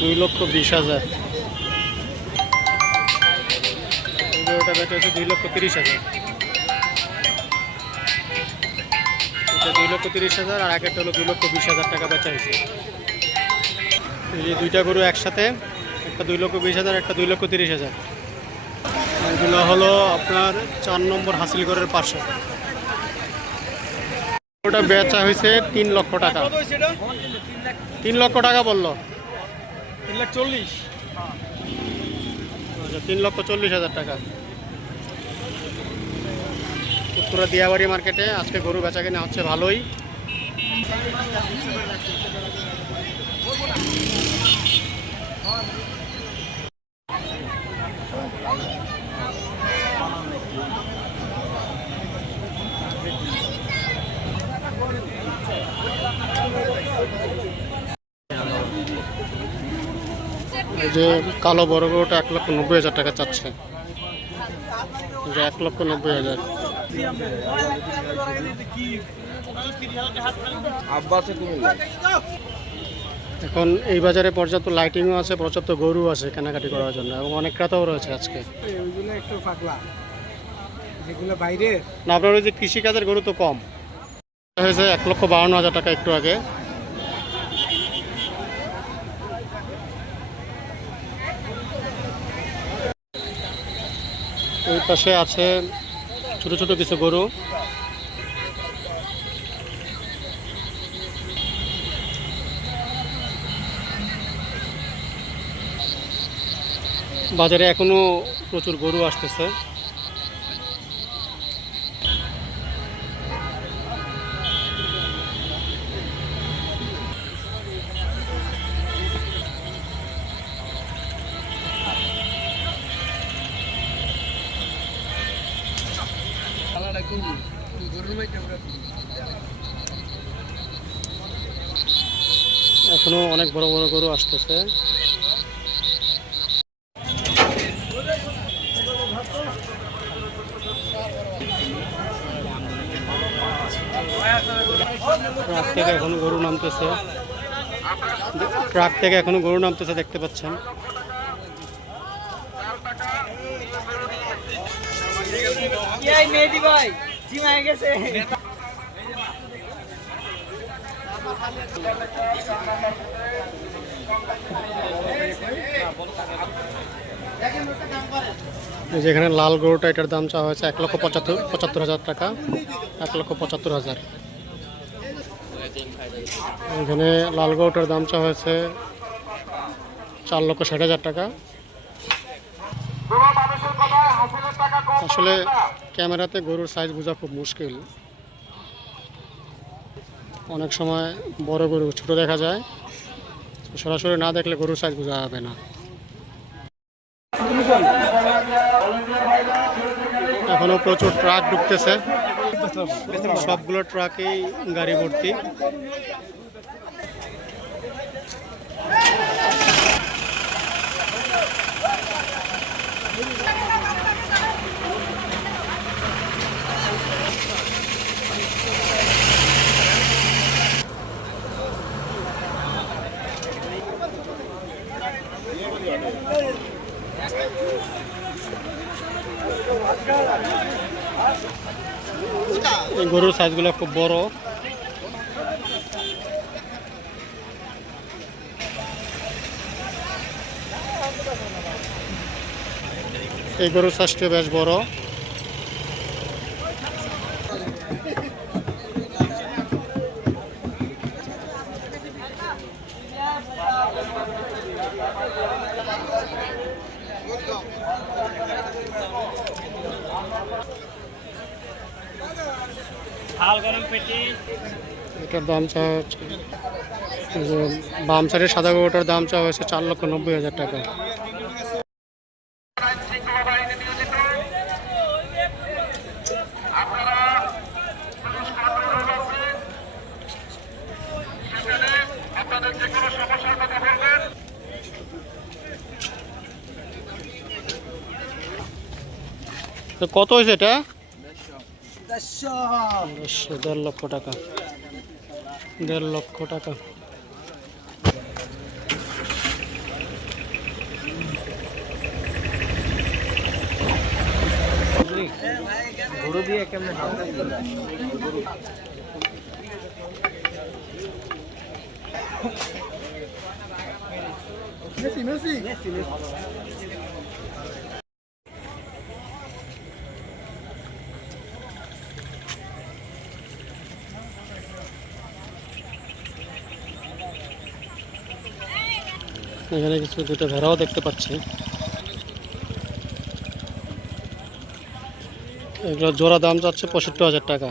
দুই লক্ষ বিশ হাজার। এই বেচা হচ্ছে দুই লক্ষ তিরিশ হাজার। এটা দুই লক্ষ তিরিশ হাজার আর একটা হলো দুই লক্ষ বিশ হাজার টাকা বেচা হয়েছে। এই যে দুইটা গরু একসাথে, একটা দুই লক্ষ বিশ হাজার, একটা দুই লক্ষ তিরিশ হাজার। এগুলো হলো আপনার চার নম্বর হাসিলগড়ের পাশে ওটা বেচা হয়েছে তিন লক্ষ টাকা। তিন লক্ষ টাকা বলল। তিন চল্লিশ। আচ্ছা তিন লক্ষ চল্লিশ হাজার টাকা। উত্তরা দিয়াবাড়ি মার্কেটে আজকে গরু বেচা কেনা হচ্ছে ভালোই। যে কালো বড় গরুটা এক লক্ষ নব্বই হাজার টাকা চাচ্ছে। যে এক লক্ষ নব্বই হাজার। এখন এই বাজারে পর্যাপ্ত লাইটিংও আছে, পর্যাপ্ত গরু আছে কেনাকাটি করার জন্য, এবং অনেক ক্রেতাও রয়েছে আজকে। না, আপনার ওই যে কৃষিকাজের গরু তো কম। হয়েছে এক লক্ষ বাউন্ন হাজার টাকা একটু আগে। ওই পাশে আছে ছোট ছোট কিছু গরু। বাজারে এখনও প্রচুর গরু আসতেছে। এখনও অনেক বড় বড় গরু আসতেছে। ট্রাক থেকে এখনও গরু নামতেছে। ট্রাক থেকে এখনও গরু নামতেছে, দেখতে পাচ্ছেন। ভাই জিমায় গেছে এই যে এখানে লাল গরুটা, এটার দাম চাওয়া হয়েছে এক লক্ষ পঁচাত্তর পঁচাত্তর হাজার টাকা। এক লক্ষ পঁচাত্তর হাজার। এখানে লাল গরুটার দাম চাওয়া হয়েছে চার লক্ষ ষাট হাজার টাকা। আসলে ক্যামেরাতে গরুর সাইজ বোঝা খুব মুশকিল। অনেক সময় বড় গরু, ছোট দেখা যায়। সরাসরি না দেখলে গরুর সাইজ বোঝা যাবে না। এখনও প্রচুর ট্রাক ঢুকতেছে। সবগুলো ট্রাকেই গাড়ি ভর্তি। এই গরুর সাইজগুলো খুব বড়। এই গরুর সাইজটা বেশ বড়। এটার দাম চাওয়া হচ্ছে। সাইডের সাদা গরুটার দাম চাওয়া হয়েছে চার লক্ষ নব্বই হাজার টাকা। কত হয়েছে এটা? দেড়শো দেড় লক্ষ টাকা। দেড় লক্ষ টাকা। গরু দিয়ে কেমন মেসি মেসি মেসি মেসি। এখানে কিছু দুটো ভেড়াও দেখতে পাচ্ছি। এগুলো জোড়া দাম যাচ্ছে পঁয়ষট্টি হাজার টাকা।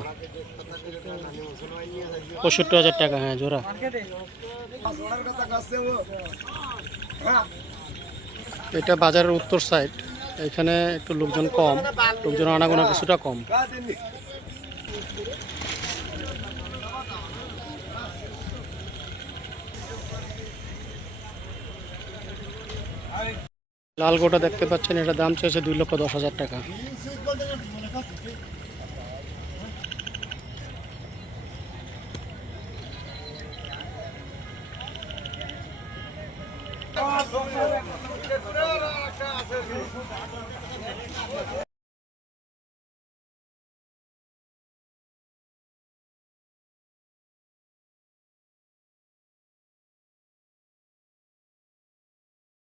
পঁয়ষট্টি হাজার টাকা হ্যাঁ জোড়া। এটা বাজারের উত্তর সাইড এখানে একটু লোকজন কম, লোকজন আনাগোনা কিছুটা কম। লাল গোটা দেখতে পাচ্ছেন এটা দাম চেয়েছে দুই লক্ষ দশ হাজার টাকা।